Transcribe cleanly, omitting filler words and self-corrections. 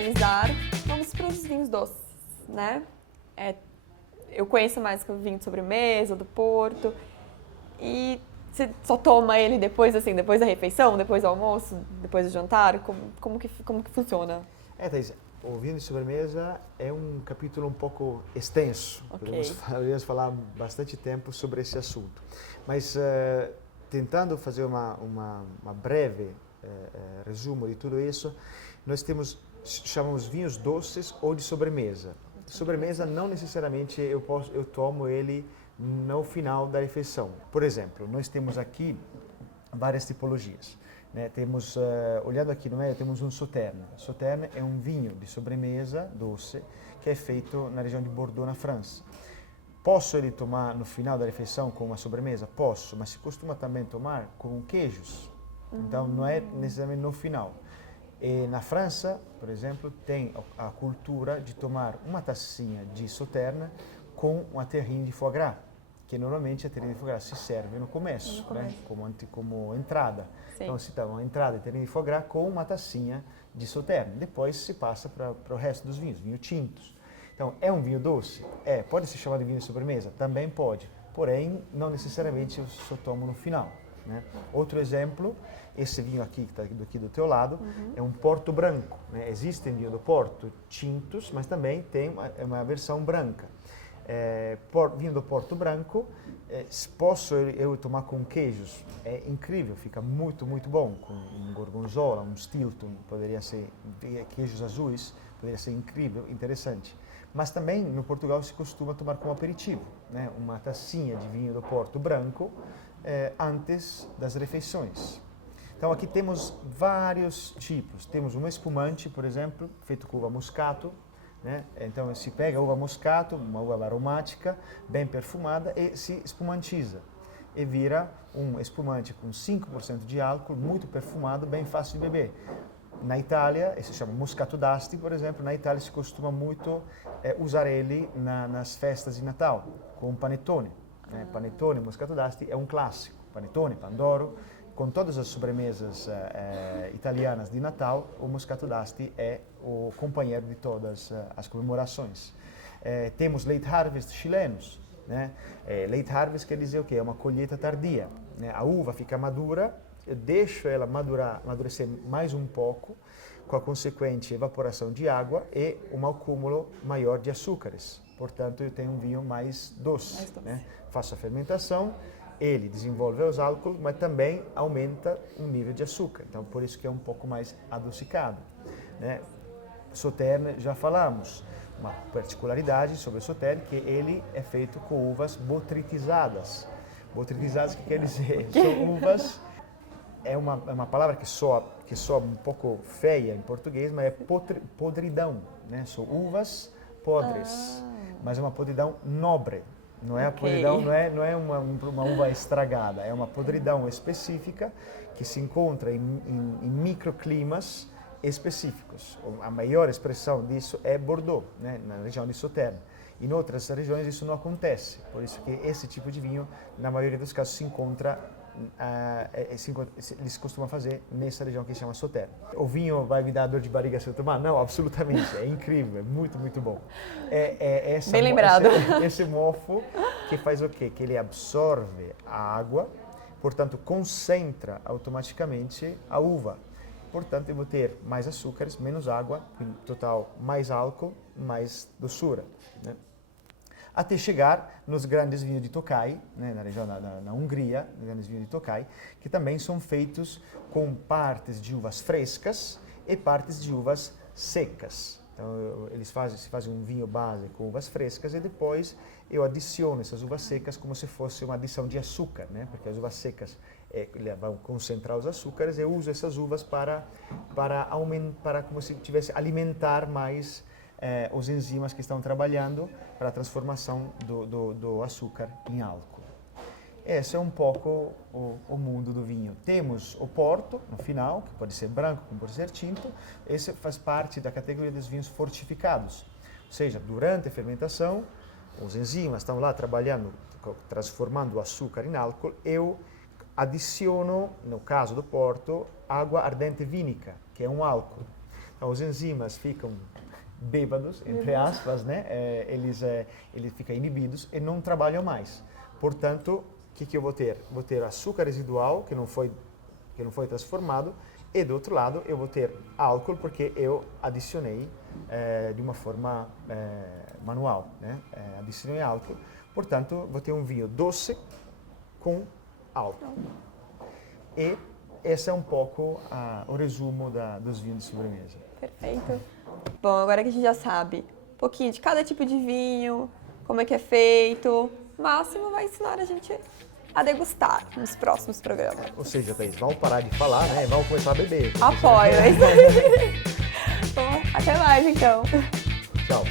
finalizar, vamos para os vinhos doces, né? Eu conheço mais que o vinho de sobremesa, do Porto. E você só toma ele depois, assim, depois da refeição, depois do almoço, depois do jantar? Como que funciona? Thaís, o vinho de sobremesa é um capítulo um pouco extenso. Ok. Podemos falar bastante tempo sobre esse assunto. Mas tentando fazer uma breve resumo de tudo isso, nós chamamos vinhos doces ou de sobremesa. Sobremesa não necessariamente eu tomo ele no final da refeição. Por exemplo, nós temos aqui várias tipologias. Né? Temos, olhando aqui no meio, temos um Sauternes. Sauternes é um vinho de sobremesa doce que é feito na região de Bordeaux, na França. Posso ele tomar no final da refeição com uma sobremesa? Posso, mas se costuma também tomar com queijos. Então não é necessariamente no final. E na França, por exemplo, tem a cultura de tomar uma tacinha de Sauternes com uma terrine de foie gras, que normalmente a terrine de foie gras se serve no começo. Né? Como entrada. Sim. Então se dá uma entrada de terrine de foie gras com uma tacinha de Sauternes. Depois se passa para o resto dos vinhos tintos. Então, é um vinho doce? Pode ser chamado de vinho de sobremesa? Também pode, porém, não necessariamente eu só tomo no final. Né? Outro exemplo, esse vinho aqui, que está aqui do teu lado, é um Porto branco. Né? Existem vinho do Porto tintos, mas também tem uma versão branca. Vinho do Porto branco, posso eu tomar com queijos? É incrível, fica muito, muito bom. Com um gorgonzola, um Stilton, poderia ser queijos azuis, poderia ser incrível, interessante. Mas também no Portugal se costuma tomar como aperitivo, né? Uma tacinha de vinho do Porto branco antes das refeições. Então aqui temos vários tipos. Temos um espumante, por exemplo, feito com uva moscato. Né? Então se pega a uva moscato, uma uva aromática, bem perfumada, e se espumantiza. E vira um espumante com 5% de álcool, muito perfumado, bem fácil de beber. Na Itália, esse se chama Moscato d'Asti, por exemplo, na Itália se costuma muito usar ele nas festas de Natal, com panettone. Né? Panettone, Moscato d'Asti é um clássico. Panettone, Pandoro, com todas as sobremesas italianas de Natal, o Moscato d'Asti é o companheiro de todas as comemorações. Temos late harvest chilenos. Né? Late harvest quer dizer o quê? É uma colheita tardia. Né? A uva fica madura, eu deixo ela amadurecer mais um pouco, com a consequente evaporação de água e um acúmulo maior de açúcares. Portanto, eu tenho um vinho mais doce. Né? Faço a fermentação, ele desenvolve os álcools, mas também aumenta o nível de açúcar. Então, por isso que é um pouco mais adocicado. Né? Sauternes, já falamos. Uma particularidade sobre o Sauternes, que ele é feito com uvas botritizadas. Botritizadas, que quer dizer? São uvas... É uma palavra que soa um pouco feia em português, mas é podridão, né? São uvas podres, mas é uma podridão nobre. Não é a podridão, não é uma uva estragada, é uma podridão específica que se encontra em microclimas específicos. A maior expressão disso é Bordeaux, né? Na região de Sauternes. Em outras regiões isso não acontece, por isso que esse tipo de vinho, na maioria dos casos, se encontra eles costumam fazer nessa região que se chama Sauternes. O vinho vai me dar dor de barriga se eu tomar? Não, absolutamente. É incrível, é muito, muito bom. Bem lembrado. Esse mofo que faz o quê? Que ele absorve a água, portanto concentra automaticamente a uva. Portanto, eu vou ter mais açúcares, menos água, em total mais álcool, mais doçura. Né? Até chegar nos grandes vinhos de Tokai, né, na região na Hungria, nos grandes vinhos de Tokai, que também são feitos com partes de uvas frescas e partes de uvas secas. Então, se fazem um vinho base com uvas frescas e depois eu adiciono essas uvas secas como se fosse uma adição de açúcar, né, porque as uvas secas vão concentrar os açúcares e eu uso essas uvas para como se tivesse alimentar mais os enzimas que estão trabalhando para a transformação do açúcar em álcool. Esse é um pouco o mundo do vinho. Temos o Porto, no final, que pode ser branco, como pode ser tinto. Esse faz parte da categoria dos vinhos fortificados. Ou seja, durante a fermentação, os enzimas estão lá trabalhando, transformando o açúcar em álcool. Eu adiciono, no caso do Porto, água ardente vínica, que é um álcool. Então, os enzimas ficam bêbados, entre aspas, né? Eles ficam inibidos e não trabalham mais. Portanto, o que eu vou ter? Vou ter açúcar residual, que não foi transformado, e do outro lado eu vou ter álcool, porque eu adicionei de uma forma manual, né? Adicionei álcool. Portanto, vou ter um vinho doce com álcool. E esse é um pouco o resumo dos vinhos de sobremesa. Perfeito. Bom, agora que a gente já sabe um pouquinho de cada tipo de vinho, como é que é feito, o Máximo vai ensinar a gente a degustar nos próximos programas. Ou seja, Thaís, vamos parar de falar, né? Vamos começar a beber. Apoio, é isso aí. Bom, até mais então. Tchau.